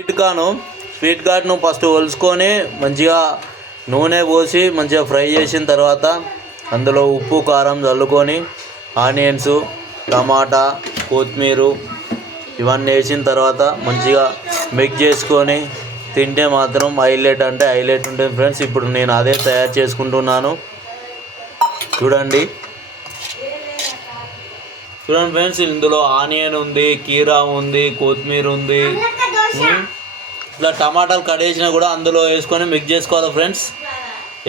Sweet corn sweet కార్న్ను first ఒలుచుకొని మంచిగా నూనె పోసి మంచిగా ఫ్రై చేసిన తర్వాత అందులో ఉప్పు కారం చల్లుకొని ఆనియన్స్ టమాటా కొత్తిమీర ఇవన్నీ వేసిన తర్వాత మంచిగా మిక్స్ చేసుకొని తింటే మాత్రం హైలైట్ అంటే హైలైట్ ఉంటుంది ఫ్రెండ్స్. ఇప్పుడు నేను అదే తయారు చేసుకుంటున్నాను. చూడండి. చూడండి ఫ్రెండ్స్ ఇందులో ఆనియన్ ఉంది కీరా ఉంది కొత్తిమీర ఉంది. ఇలా టమాటాలు కట్ చేసినా కూడా అందులో వేసుకొని మిక్స్ చేసుకోవాలి ఫ్రెండ్స్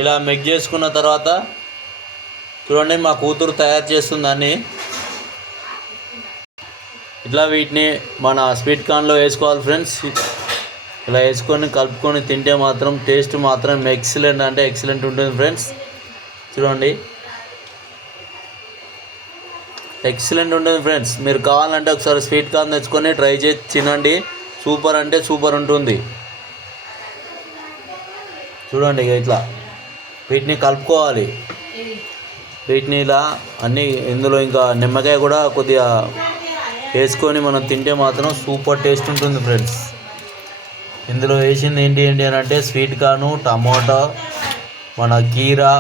ఇలా మిక్స్ చేసుకున్న తర్వాత చూడండి మా కూతురు తయారు చేస్తుందని ఇట్లా వీటిని మన స్వీట్ కార్న్లో వేసుకోవాలి ఫ్రెండ్స్ ఇలా వేసుకొని కలుపుకొని తింటే మాత్రం టేస్ట్ మాత్రం ఎక్సలెంట్ అంటే ఎక్సలెంట్ ఉంటుంది ఫ్రెండ్స్ చూడండి. ఎక్సలెంట్ ఉంటుంది ఫ్రెండ్స్ మీరు కావాలంటే ఒకసారి స్వీట్ కార్న్ తెచ్చుకొని ట్రై చేసి తినండి. సూపర్ అంటే సూపర్ ఉంటుంది. చూడండి ఇక ఇట్లా. వీటిని కలుపుకోవాలి. వీటిని ఇలా అన్నీ ఇందులో ఇంకా నిమ్మకాయ కూడా కొద్దిగా వేసుకొని మనం తింటే మాత్రం సూపర్ టేస్ట్ ఉంటుంది ఫ్రెండ్స్. ఇందులో వేసింది ఏంటి ఏంటి అని అంటే స్వీట్ కాను టమాటా మన కీరా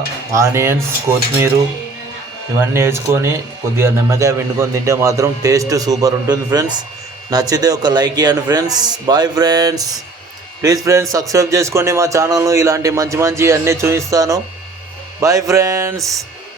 ఆనియన్స్ కొత్తిమీర ఇవన్నీ వేసుకొని కొద్దిగా నిమ్మకాయ పిండుకొని తింటే మాత్రం టేస్ట్ సూపర్ ఉంటుంది ఫ్రెండ్స్. నచ్చితే ఒక లైక్ ఇవ్వండి friends. Bye friends. Please friends subscribe చేసుకోండి మా ఛానల్ను ఇలాంటి మంచి మంచి అన్నీ చూపిస్తాను. Bye friends